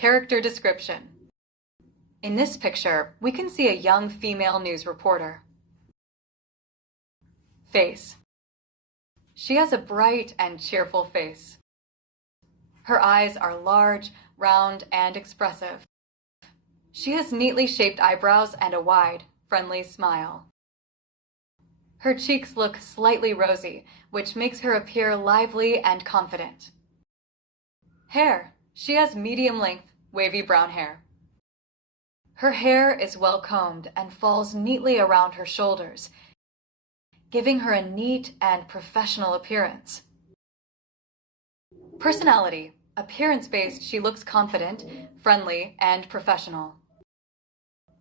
Character description. In this picture, we can see a young female news reporter. Face. She has a bright and cheerful face. Her eyes are large, round, and expressive. She has neatly shaped eyebrows and a wide, friendly smile. Her cheeks look slightly rosy, which makes her appear lively and confident. Hair. She has medium-length, wavy brown hair. Her hair is well combed and falls neatly around her shoulders, giving her a neat and professional appearance. Personality. Appearance-based, she looks confident, friendly, and professional.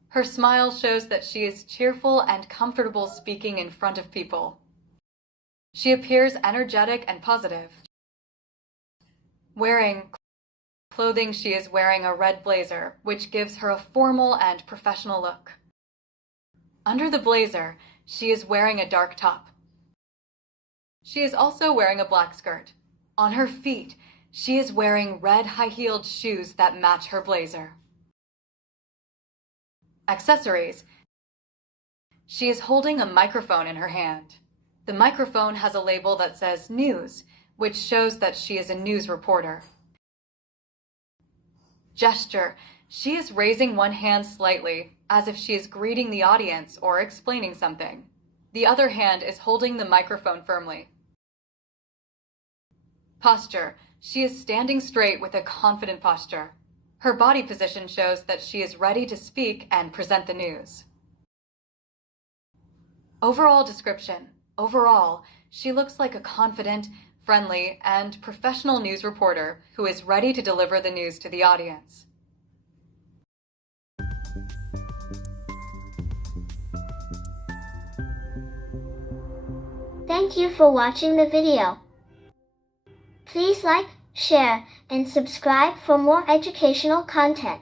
Her smile shows that she is cheerful and comfortable speaking in front of people. She appears energetic and positive. Wearing clothing, she is wearing a red blazer, which gives her a formal and professional look. Under the blazer, she is wearing a dark top. She is also wearing a black skirt. On her feet, she is wearing red high-heeled shoes that match her blazer. Accessories. She is holding a microphone in her hand. The microphone has a label that says News, which shows that she is a news reporter. Gesture. She is raising one hand slightly, as if she is greeting the audience or explaining something. The other hand is holding the microphone firmly. Posture. She is standing straight with a confident posture. Her body position shows that she is ready to speak and present the news. Overall description. Overall, she looks like a confident, friendly, and professional news reporter who is ready to deliver the news to the audience. Thank you for watching the video. Please like, share, and subscribe for more educational content.